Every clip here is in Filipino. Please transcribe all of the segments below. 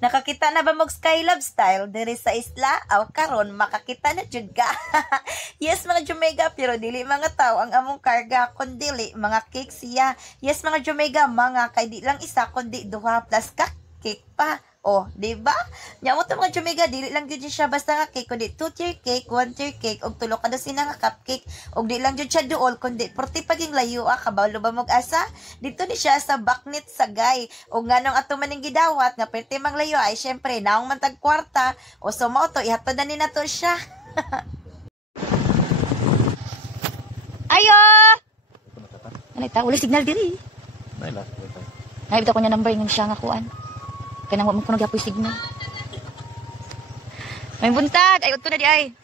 Nakakita na ba mog Skylab style diri sa isla? Aw karon makakita na jud ka. Yes mga Jumega, pero dili mga tao ang among karga kun dili mga cake siya. Yes mga Jumega, mga kay di lang isa kundi duha plus ka cake pa. Oh, di ba? Nya mo to mga Jumega, dili lang gyud siya basta nga cake kundi 2-tier cake, 1-tier cake ug tulo ka dosin nga cupcake. Ug di lang gyud siya duol kundi porti paging layo kabalo ba mog asa? Dito ni siya sa Baknit Sagay. Ug nganong ato maning gidawat nga perti mang layo ay syempre naong man tag kwarta o sumo to ihatod na ni nato siya. Ayo! Ano ita? Wala signal diri. Ay, bitaw ko niya number yung siya nga kuan. Kaya nang mo nagyapoy signal. May buntag! Ay, ito na di ay.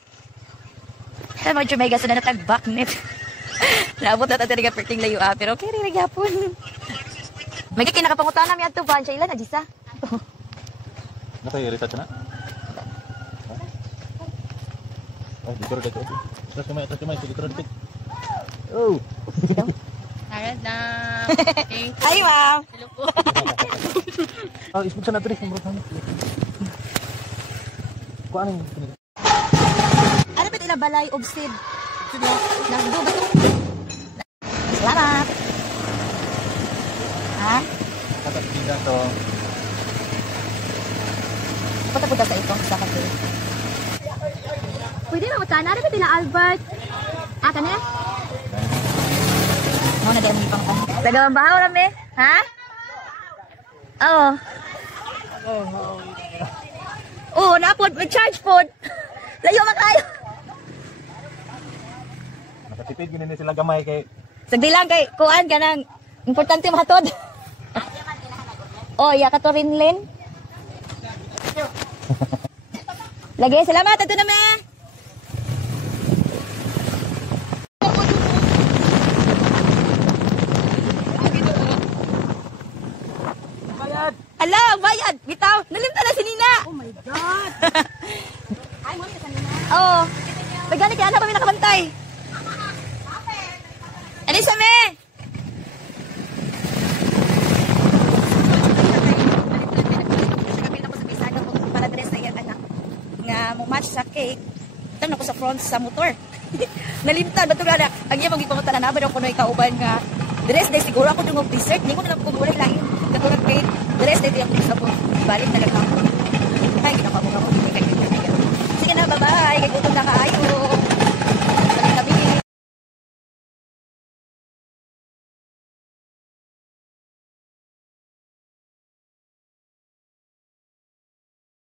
Kaya mga Jumega sa nanatag Baknit. Naabot na tayo nga perting layo pero okay rin nagyapon. May kinakapangutan namin ito ba? Siya ilan na, Jisa? Nakay-irita siya na? Oh, dito rin dito. Tapos kumay, dito rin dito. Oh! Harad na. Hi, ma'am! Hello po. Oh, isbog siya na ito rin. Kuha ano yung Ano ba ito balay of seed? Nagdo ba ito? Salamat! Ha? Katapida to. Punta-punta sa itong sa kape. Pwede na utana. Ano ba tila Albert? Ah, ka na? Mo na din pang kan. Taga bahaw rame, ha? Oo. Oh, napod may charge pod. Layo makayo. Nakatipid gini sila gamay kay Sagdi lang kay kuan kanang importante mahatod. Oh, ya ka to rinlin. Lagi salamat ato na me. Ala, bayad! Bitaw! Nalimta na si Nina! Oh my God! Ay, mo sa kanina. Oo. Pagani kaya na kami nakabantay. Ano sa me? Kami na ko sa bisaga mo para dress na yung anak. Nga mo match sa cake. Tanong ako sa front sa motor. Nalimtan, bato nga na. Ang iya magipangutan na naman ako na ikauban nga. Dress na siguro ako dung dessert. Hindi ko na kumulay lain. Katulad kay dress na yung gusto ko. Balik talaga ako. Ay, ginawa mo ako. Sige na, bye-bye. Kaya gutom na kaayo.